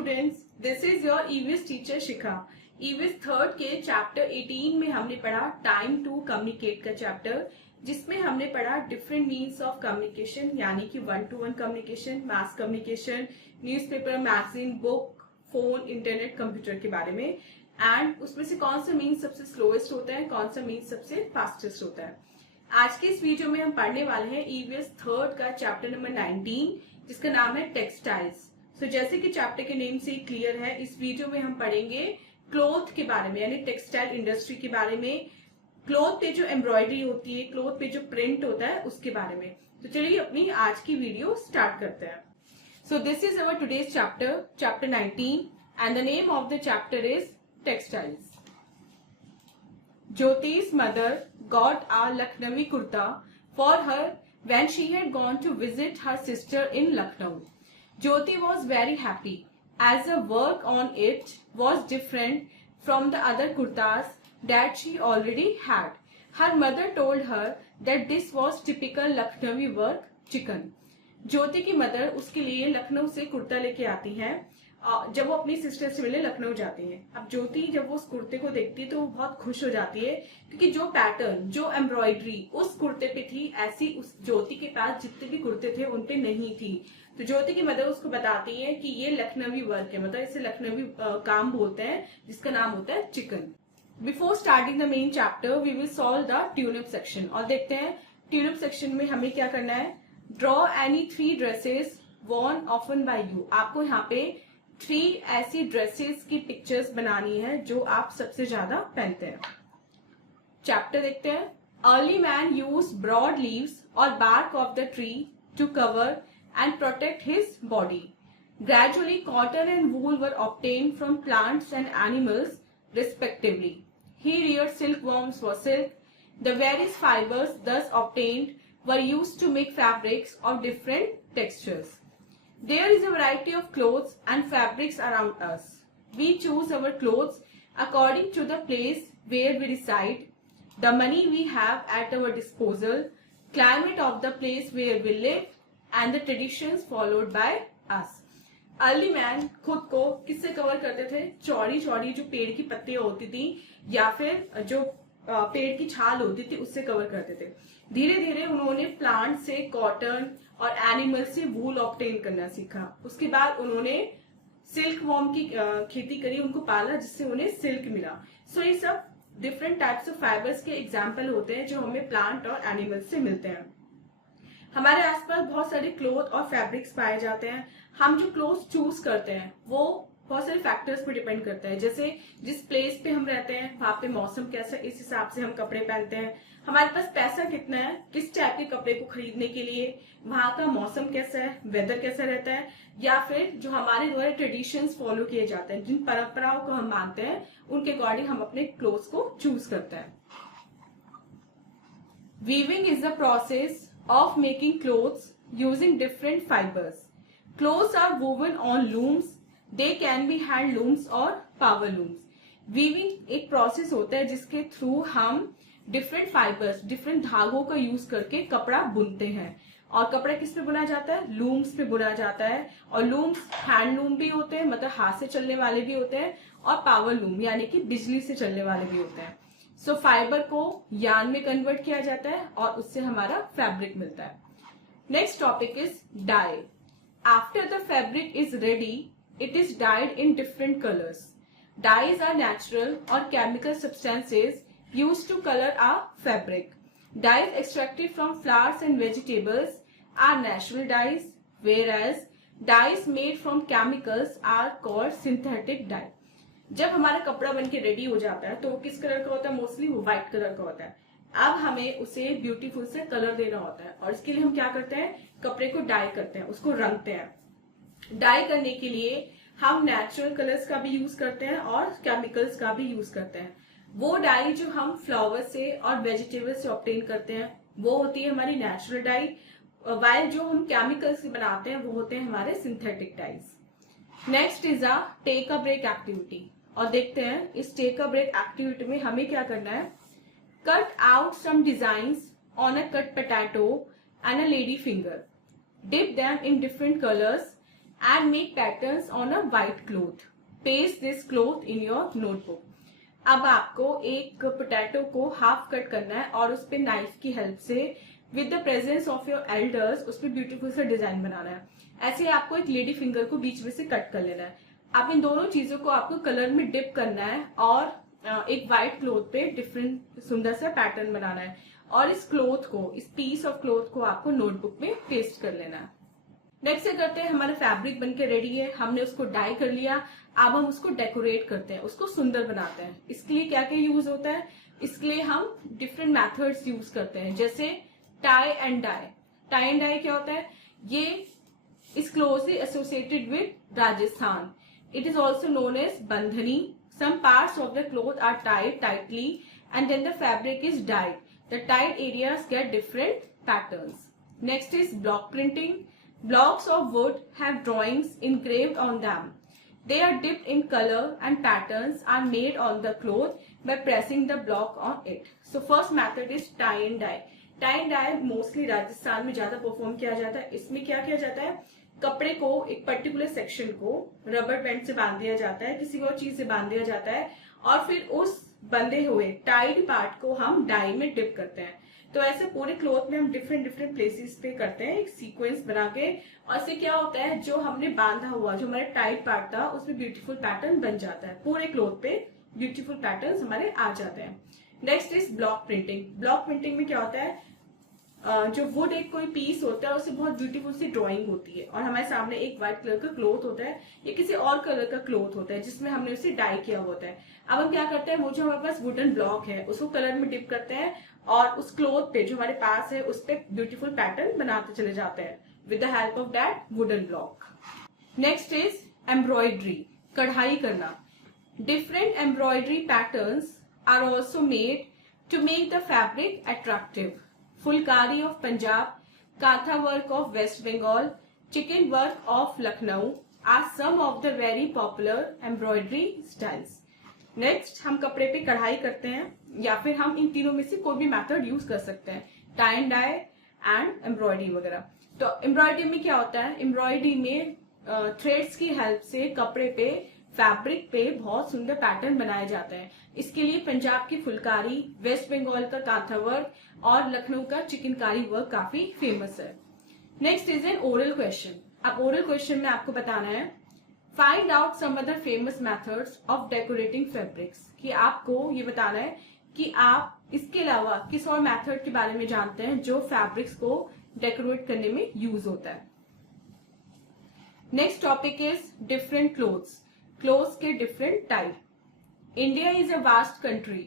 Students, this is your EVS teacher Shikha. EVS third के chapter 18 में हमने पढ़ा टाइम टू कम्युनिकेट का चैप्टर, जिसमें हमने पढ़ा डिफरेंट मीन्स ऑफ कम्युनिकेशन, यानी कि 1-to-1 communication, mass communication, newspaper, magazine, book, phone, internet, computer के बारे में। एंड उसमें से कौन सा मीन्स सबसे स्लोएस्ट होता है, कौन सा मीन्स सबसे फास्टेस्ट होता है। आज के इस वीडियो में हम पढ़ने वाले हैं ईवीएस थर्ड का चैप्टर नंबर 19, जिसका नाम है टेक्सटाइल्स। सो जैसे कि चैप्टर के नेम से क्लियर है, इस वीडियो में हम पढ़ेंगे क्लोथ के बारे में, यानी टेक्सटाइल इंडस्ट्री के बारे में, क्लोथ पे जो एम्ब्रॉयडरी होती है, क्लोथ पे जो प्रिंट होता है, उसके बारे में। तो चलिए अपनी आज की वीडियो स्टार्ट करते हैं। So this is our today's chapter, chapter 19, and the name of the chapter is textiles. Jyoti's mother got a Lucknowi kurta for her when she had gone to visit her sister in Lucknow. Jyoti was very happy as the work on it was different from the other kurtas that she already had. Her mother told her that this was typical Lucknowi work, chicken. ज्योति की mother उसके लिए लखनऊ से कुर्ता लेके आती हैं जब वो अपनी सिस्टर से मिलने लखनऊ जाती है। अब ज्योति जब वो उस कुर्ते को देखती है तो वो बहुत खुश हो जाती है, क्योंकि जो पैटर्न, जो एम्ब्रॉयडरी उस कुर्ते पे थी, ऐसी उस ज्योति के पास जितने भी कुर्ते थे उन पे नहीं थी। तो ज्योति की मदर उसको बताती है कि ये लखनवी वर्क है, मतलब इसे लखनवी काम बोलते हैं, जिसका नाम होता है chikan. Before starting the main chapter we will solve the tune up section, और देखते हैं ट्यूनअप सेक्शन में हमें क्या करना है। Draw any 3 dresses worn often by you। आपको यहाँ पे 3 ऐसी ड्रेसेस की पिक्चर्स बनानी है जो आप सबसे ज्यादा पहनते हैं। चैप्टर देखते हैं। Early man use broad leaves और bark of the tree to cover and protect his body. Gradually cotton and wool were obtained from plants and animals respectively. He reared silkworms for silk. The various fibers thus obtained were used to make fabrics of different textures. There is a variety of clothes and fabrics around us. We choose our clothes according to the place where we reside, the money we have at our disposal, climate of the place where we live, and the traditions followed by us. Early man खुद को किससे cover करते थे? चौड़ी चौड़ी जो पेड़ की पत्तियां होती थी या फिर जो पेड़ की छाल होती थी उससे कवर करते थे। धीरे धीरे उन्होंने प्लांट से कॉटन और एनिमल से वूल ऑब्टेन करना सीखा। उसके बाद उन्होंने सिल्क वॉर्म की खेती करी, उनको पाला, जिससे उन्हें सिल्क मिला। सो ये सब डिफरेंट टाइप्स ऑफ फाइबर्स के एग्जाम्पल होते हैं जो हमें प्लांट और एनिमल से मिलते हैं। हमारे आसपास बहुत सारे क्लोथ और फैब्रिक्स पाए जाते हैं। हम जो क्लोथ चूज करते हैं वो बहुत सारे फैक्टर्स पे डिपेंड करता है, जैसे जिस प्लेस पे हम रहते हैं वहां पे मौसम कैसा, इस हिसाब से हम कपड़े पहनते हैं। हमारे पास पैसा कितना है, किस टाइप के कपड़े को खरीदने के लिए, वहां का मौसम कैसा है, वेदर कैसा रहता है, या फिर जो हमारे द्वारा ट्रेडिशंस फॉलो किए जाते हैं, जिन परंपराओं को हम मानते हैं, उनके अकॉर्डिंग हम अपने क्लोथ्स को चूज करते हैं। Weaving is the process of making clothes using different fibers. Clothes are woven on looms. They can be hand looms or power looms. Weaving एक प्रोसेस होता है जिसके थ्रू हम डिफरेंट फाइबर्स, डिफरेंट धागों का यूज करके कपड़ा बुनते हैं। और कपड़ा किस पे बुना जाता है? लूम्स पे बुना जाता है। और लूम्स हैंड लूम भी होते हैं, मतलब हाथ से चलने वाले भी होते हैं, और पावर लूम यानी कि बिजली से चलने वाले भी होते हैं। सो फाइबर को यार्न में कन्वर्ट किया जाता है और उससे हमारा फैब्रिक मिलता है। Next topic is dye. After the fabric is ready, it is dyed in different colours. Dyes are natural or chemical substances used to color a fabric. Dyes extracted from flowers and vegetables are natural dyes, whereas dyes made from chemicals are called synthetic dye. जब हमारा कपड़ा बनके ready हो जाता है तो वो किस कलर का होता है? मोस्टली वो व्हाइट कलर का होता है। अब हमें उसे ब्यूटीफुल से कलर देना होता है, और इसके लिए हम क्या करते हैं? कपड़े को डाई करते हैं, उसको रंगते हैं। डाई करने के लिए हम नेचुरल कलर्स का भी यूज करते हैं और केमिकल्स का भी यूज करते हैं। वो डाई जो हम फ्लावर से और वेजिटेबल से ऑब्टेन करते हैं वो होती है हमारी नेचुरल डाई, वाइल जो हम केमिकल से बनाते हैं वो होते हैं हमारे synthetic dyes. Next is a take a break activity, और देखते हैं इस टेक अ ब्रेक एक्टिविटी में हमें क्या करना है। Cut out some designs on a cut potato and a lady finger, dip them in different colours and make patterns on a white cloth. Paste this cloth in your notebook. अब आपको एक potato को half cut करना है और उस पे knife की हेल्प से with the presence of your elders उस पर ब्यूटीफुल सा डिजाइन बनाना है. ऐसे आपको एक लेडी फिंगर को बीच में से कट कर लेना है. आप इन दोनों चीजों को आपको कलर में डिप करना है और एक व्हाइट क्लोथ पे डिफरेंट सुंदर सा पैटर्न बनाना है और इस क्लोथ को, इस पीस ऑफ क्लोथ को आपको नोटबुक में पेस्ट कर लेना है. नेक्स्ट से करते हैं, हमारा फैब्रिक बनके रेडी है, हमने उसको डाई कर लिया. अब हम उसको डेकोरेट करते हैं, उसको सुंदर बनाते हैं. इसके लिए क्या क्या यूज होता है? इसके लिए हम डिफरेंट मेथड्स यूज करते हैं, जैसे tie and dye. Tie and dye क्या होता है? ये is closely associated with Rajasthan. It is also known as bandhani. Some parts of the cloth are tied tightly and then the fabric is dyed. The tied areas get different patterns. Next is block printing. Blocks of wood have drawings engraved on them. They are dipped in color and patterns are made on the cloth by pressing the block on it. So first method is tie and dye. Tie and dye mostly Rajasthan में ज्यादा perform किया जाता है. इसमें क्या किया जाता है? कपड़े को, एक पर्टिकुलर सेक्शन को रबर बैंड से बांध दिया जाता है, किसी और चीज से बांध दिया जाता है और फिर उस बंधे हुए टाइड पार्ट को हम डाई में डिप करते हैं. तो ऐसे पूरे क्लोथ में हम डिफरेंट डिफरेंट प्लेसेस पे करते हैं एक सीक्वेंस बना के. और इससे क्या होता है, जो हमने बांधा हुआ, जो हमारा टाइड पार्ट था, उसमें ब्यूटीफुल पैटर्न बन जाता है. पूरे क्लोथ पे ब्यूटीफुल पैटर्न हमारे आ जाते हैं. Next is block printing. Block printing में क्या होता है, जो वुड एक कोई पीस होता है उससे बहुत ब्यूटीफुल सी ड्राइंग होती है और हमारे सामने एक व्हाइट कलर का क्लोथ होता है या किसी और कलर का क्लोथ होता है जिसमें हमने उसे डाई किया होता है. अब हम क्या करते हैं, वो जो हमारे पास वुडन ब्लॉक है उसको कलर में डिप करते हैं और उस क्लोथ पे जो हमारे पास है उस पे ब्यूटीफुल पैटर्न बनाते चले जाते हैं with the help of that wooden block. Next is embroidery, कढ़ाई करना. Different embroidery patterns are also made to make the fabric attractive. Phulkari of Punjab, kantha work of West Bengal, chikan work of Lucknow are some of the very popular embroidery styles. Next, हम कपड़े पे कढ़ाई करते हैं या फिर हम इन तीनों में से कोई भी मेथड यूज कर सकते हैं, tie and dye and embroidery वगैरह. तो एम्ब्रॉयडरी में क्या होता है, एम्ब्रॉयडरी में थ्रेड्स की हेल्प से कपड़े पे, फैब्रिक पे बहुत सुंदर पैटर्न बनाए जाते हैं. इसके लिए पंजाब की फुलकारी, वेस्ट बंगाल का कांथा वर्क और लखनऊ का चिकनकारी वर्क काफी फेमस है. Next is an oral question. अब ओरल क्वेश्चन में आपको बताना है, find out some other famous methods of decorating fabrics. कि आपको ये बताना है कि आप इसके अलावा किस और मेथड के बारे में जानते हैं जो फैब्रिक्स को डेकोरेट करने में यूज होता है. Next topic is different clothes. Clothes के different type. India is a vast country.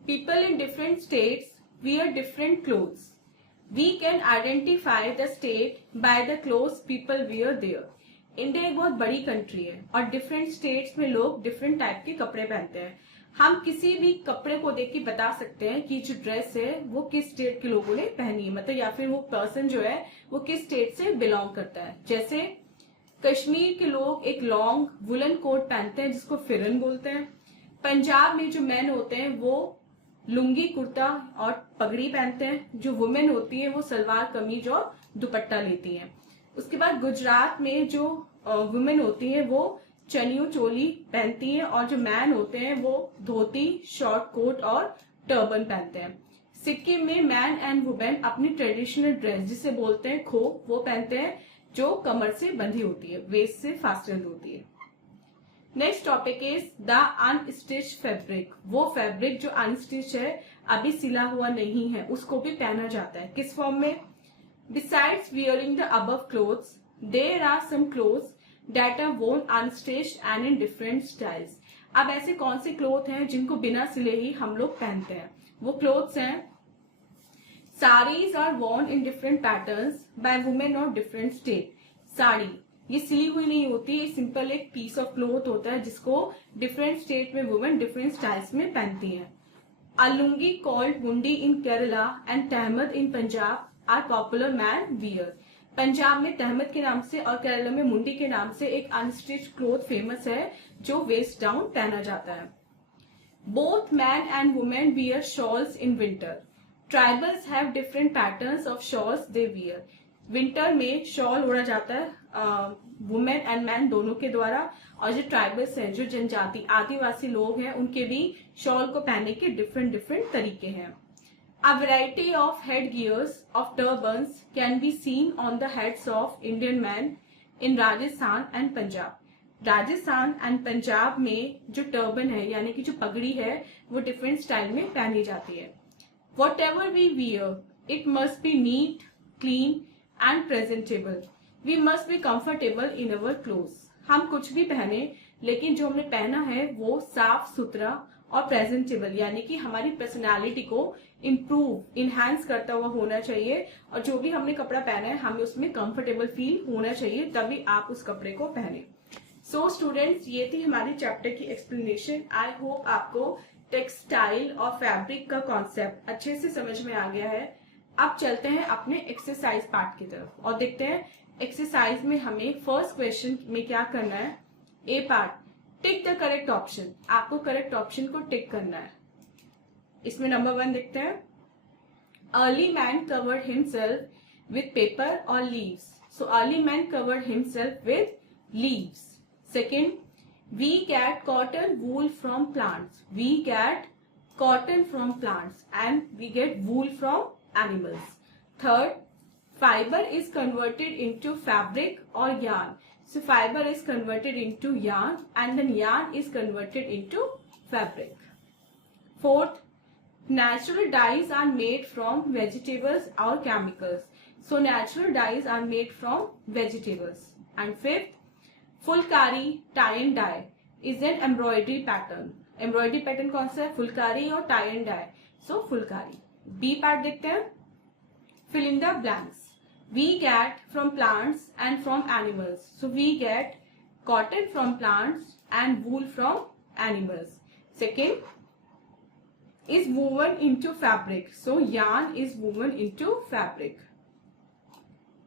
People in different states wear different clothes. We can identify the state by the clothes people wear there. India एक बहुत बड़ी country है और different states में लोग different type के कपड़े पहनते हैं. हम किसी भी कपड़े को देख के बता सकते हैं कि जो ड्रेस है वो किस स्टेट के लोगों ने पहनी है, मतलब या फिर वो पर्सन जो है वो किस स्टेट से बिलोंग करता है. जैसे कश्मीर के लोग एक लॉन्ग वुलन कोट पहनते हैं जिसको फिरन बोलते हैं. पंजाब में जो मैन होते हैं वो लुंगी, कुर्ता और पगड़ी पहनते हैं. जो वुमेन होती है वो सलवार कमीज और दुपट्टा लेती हैं. उसके बाद गुजरात में जो वुमेन होती है वो चनियो चोली पहनती हैं और जो मैन होते हैं वो धोती, शॉर्ट कोट और टर्बन पहनते हैं. सिक्किम में मैन एंड वुमेन अपनी ट्रेडिशनल ड्रेस जिसे बोलते हैं खो वो पहनते हैं जो कमर से बंधी होती है, वेस्ट से फास्टेंड होती है. Next topic is the unstitch fabric. वो फैब्रिक जो अनस्टिच है, अभी सिला हुआ नहीं है, उसको भी पहना जाता है. किस फॉर्म में? Besides wearing the above clothes there are some clothes that are worn unstitched and in different styles. अब ऐसे कौन से क्लोथ हैं जिनको बिना सिले ही हम लोग पहनते हैं? वो क्लोथ्स हैं, saris are worn in different patterns by women of different state. Sari ये सिली हुई नहीं होती, ये सिंपल एक पीस ऑफ क्लोथ होता है जिसको डिफरेंट स्टेट में वुमेन डिफरेंट स्टाइल्स में पहनती हैं. A lungi called mundu in Kerala and tehmad in Punjab are popular man wear. Punjab में तहमद के नाम से और केरला में मुंडी के नाम से एक अनस्टिच क्लोथ फेमस है जो वेस्ट डाउन पहना जाता है. Both man and women wear shawls in winter. Tribals have different patterns of shawls they wear. Winter में शॉल ओढ़ा जाता है वुमेन एंड मैन दोनों के द्वारा, और जो ट्राइबल्स हैं, जो जनजाति आदिवासी लोग हैं, उनके भी शॉल को पहनने के डिफरेंट डिफरेंट तरीके हैं। A variety of headgears of turbans can be seen on the heads of Indian men in Rajasthan and Punjab. Rajasthan and Punjab में जो टर्बन है यानी कि जो पगड़ी है वो डिफरेंट स्टाइल में पहनी जाती है। Whatever we wear, it must be neat, clean and presentable. We must be comfortable in our clothes. हम कुछ भी पहने लेकिन जो हमने पहना है वो साफ सुथरा और प्रेजेंटेबल यानी कि हमारी पर्सनालिटी को इम्प्रूव इनहेंस करता हुआ होना चाहिए, और जो भी हमने कपड़ा पहना है हमें उसमें कंफर्टेबल फील होना चाहिए, तभी आप उस कपड़े को पहने। सो स्टूडेंट्स, ये थी हमारी चैप्टर की एक्सप्लेनेशन। आई होप आपको टेक्सटाइल और फैब्रिक का कॉन्सेप्ट अच्छे से समझ में आ गया है। अब चलते हैं अपने एक्सरसाइज पार्ट की तरफ और देखते हैं एक्सरसाइज में हमें फर्स्ट क्वेश्चन में क्या करना है। A part, tick the correct option. आपको करेक्ट ऑप्शन को टिक करना है। इसमें नंबर 1 देखते हैं। Early man covered himself with paper और leaves. So early man covered himself with leaves. Second, we get cotton wool from plants. We get cotton from plants and we get wool from animals. Third, fiber is converted into fabric or yarn. So fiber is converted into yarn and then yarn is converted into fabric. Fourth, natural dyes are made from vegetables or chemicals. So natural dyes are made from vegetables. And fifth, phulkari tie and dye is an embroidery pattern. Embroidery pattern कौन सा है? फुलकारी और tie and dye. So phulkari. B part देखते हैं। Fill in the blanks. We get from plants and from animals. So we get cotton from plants and wool from animals. Second, is woven into fabric. So yarn is woven into fabric.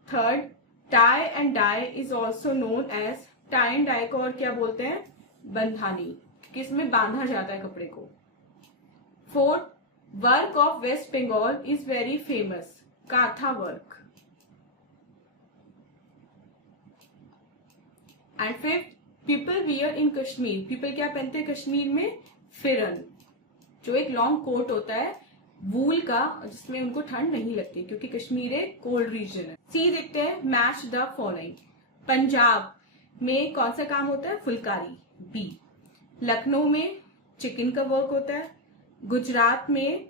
Third, tie and dye is also known as tie and dye को और क्या बोलते हैं? बंधानी, किसमें बांधा जाता है कपड़े को। Fourth, work of West Bengal is very famous. काथा work. And fifth, people wear in Kashmir. People क्या पहनते हैं कश्मीर में? फिरन, जो एक लॉन्ग कोट होता है वूल का, जिसमें उनको ठंड नहीं लगती क्योंकि कश्मीर एक कोल्ड रीजन है। सी देखते हैं। Match the following. पंजाब में कौन सा काम होता है? फुलकारी। बी। लखनऊ में चिकन का वर्क होता है। गुजरात में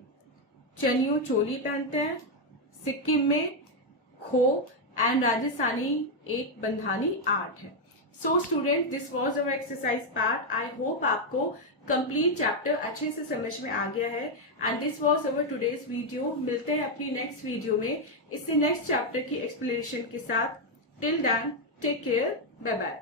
चनियो चोली पहनते हैं। सिक्किम में खो एंड राजस्थानी एक बंधानी आर्ट है। So student, this was our exercise part. I hope आपको कंप्लीट चैप्टर अच्छे से समझ में आ गया है and this was our today's video. मिलते हैं अपनी नेक्स्ट वीडियो में इससे नेक्स्ट चैप्टर की एक्सप्लेनेशन के साथ। Till then, take care, bye bye.